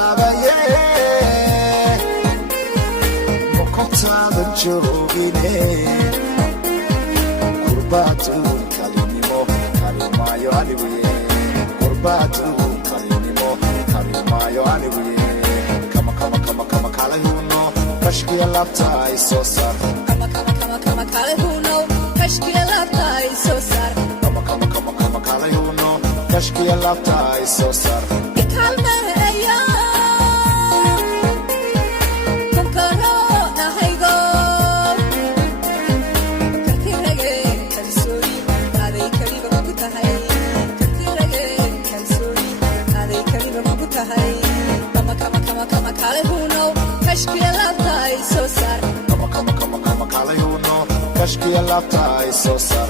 qaadaye mokotaada joogine qurbatu kalinimo karimayo aniwe qurbatu kalinimo karimayo aniwe kama kalahuno kashkiya labta ay soo sar kama kalahuno kashkiya labta ay soo sar kama kalahuno kashkiya labta ay soo sar ikalmeeya kokoro ahaygo kartirage kalsori aday kaliba ku tahay kartirage kalsori aday kaliba ku tahay kama kalahuno kashkiya labta ay soo sar kama kalahuno kashkiya labta ay soo sar